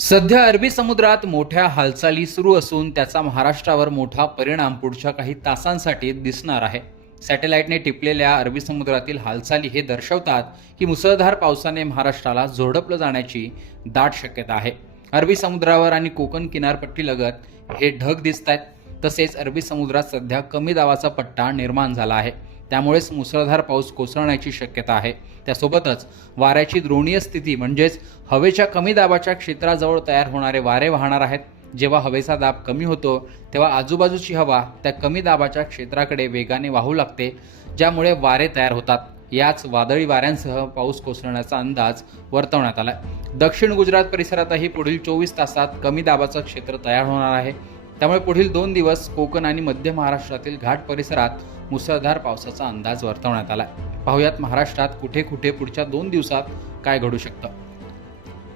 सध्या अरबी समुद्रात मोठ्या हालचाली सुरू असून त्याचा महाराष्ट्रावर मोठा परिणाम पुढच्या काही तासांसाठी दिसणार आहे. सॅटेलाइटने टिपलेल्या अरबी समुद्रातील हालचाली हे दर्शवतात की मुसळधार पावसाने महाराष्ट्राला झोडपलं जाण्याची दाट शक्यता आहे. अरबी समुद्रावर आणि कोकण किनारपट्टीलगत हे ढग दिसत आहेत तसेच अरबी समुद्रात सध्या कमी दाबाचा पट्टा निर्माण झाला आहे. त्यामुळेच मुसळधार पाऊस कोसळण्याची शक्यता आहे. त्यासोबतच वाऱ्याची द्रोणीय स्थिती म्हणजेच हवेच्या कमी दाबाच्या क्षेत्राजवळ तयार होणारे वारे वाहणार आहेत. जेव्हा हवेचा दाब कमी होतो तेव्हा आजूबाजूची हवा त्या कमी दाबाच्या क्षेत्राकडे वेगाने वाहू लागते ज्यामुळे वारे तयार होतात. याच वादळी वाऱ्यांसह पाऊस कोसळण्याचा अंदाज वर्तवण्यात आला दक्षिण गुजरात परिसरातही पुढील चोवीस तासात कमी दाबाचं क्षेत्र तयार होणार आहे. त्यामुळे पुढील दोन दिवस कोकण आणि मध्य महाराष्ट्रातील घाट परिसरात मुसळधार पावसाचा अंदाज वर्तवण्यात आला पाहुयात महाराष्ट्रात कुठे कुठे पुढच्या दोन दिवसात काय घडू शकतं?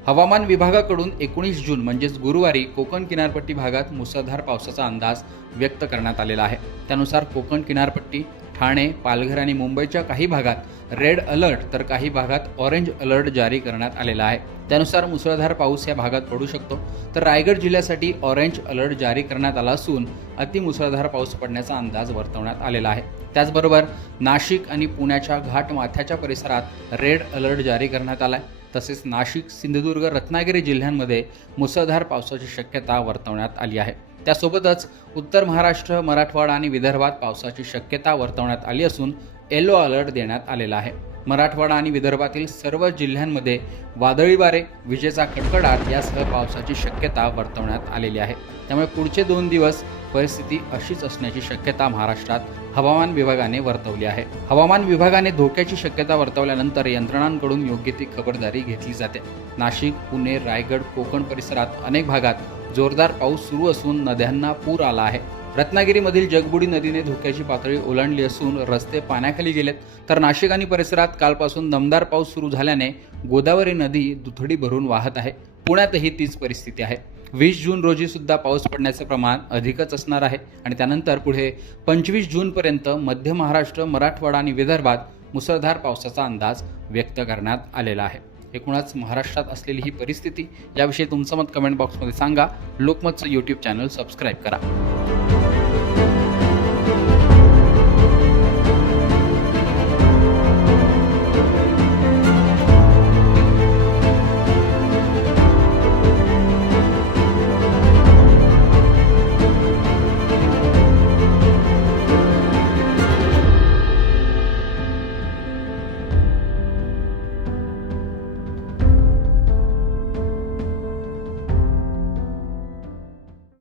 हवामान विभागाकडून एकोणीस जून म्हणजेच गुरुवारी कोकण किनारपट्टी भागात मुसळधार पावसाचा अंदाज व्यक्त करण्यात आलेला आहे. त्यानुसार कोकण किनारपट्टी ठाणे पालघर आणि मुंबईच्या काही भागात रेड अलर्ट तर काही भागात ऑरेंज अलर्ट जारी करण्यात आलेला आहे. त्यानुसार मुसळधार पाऊस या भागात पडू शकतो. तर रायगड जिल्ह्यासाठी ऑरेंज अलर्ट जारी करण्यात आला असून अतिमुसळधार पाऊस पडण्याचा अंदाज वर्तवण्यात आलेला आहे. त्याचबरोबर नाशिक आणि पुण्याच्या घाटमाथ्याच्या परिसरात रेड अलर्ट जारी करण्यात आला आहे तसेच नाशिक सिंधुदुर्ग रत्नागिरी जिल्ह्यांमध्ये मुसळधार पावसाची शक्यता वर्तवण्यात आली आहे. त्यासोबतच उत्तर महाराष्ट्र मराठवाडा आणि विदर्भात पावसाची शक्यता वर्तवण्यात आली असून येलो अलर्ट देण्यात आलेला आहे. मराठवाडा आणि विदर्भातील सर्व जिल्ह्यांमध्ये वादळी वारे विजेचा कडकडाट यासह पावसाची शक्यता वर्तवण्यात आलेली आहे. त्यामुळे पुढचे दोन दिवस परिस्थिती अशीच असण्याची शक्यता महाराष्ट्रात हवामान विभागाने वर्तवली आहे. हवामान विभागाने धोक्याची शक्यता वर्तवल्यानंतर यंत्रणांकडून योग्य ती खबरदारी घेतली जाते. नाशिक पुणे रायगड कोकण परिसरात अनेक भागात जोरदार पाऊस सुरू असून नद्यांना पूर आला आहे. रत्नागिरीमधील जगबुडी नदीने धोक्याची पातळी ओलांडली असून रस्ते पाण्याखाली गेलेत. तर नाशिक आणि परिसरात कालपासून दमदार पाऊस सुरू झाल्याने गोदावरी नदी दुथडी भरून वाहत आहे. पुण्यातही तीच परिस्थिती आहे. वीस जून रोजी सुद्धा पाऊस पडण्याचे प्रमाण अधिकच असणार आहे आणि त्यानंतर पुढे पंचवीस जूनपर्यंत मध्य महाराष्ट्र मराठवाडा आणि विदर्भात मुसळधार पावसाचा अंदाज व्यक्त करण्यात आलेला आहे. एकूणच महाराष्ट्रात असलेली ही परिस्थिती याविषयी तुमचं मत कमेंट बॉक्समध्ये सांगा. लोकमतचं यूट्यूब चॅनल सबस्क्राईब करा.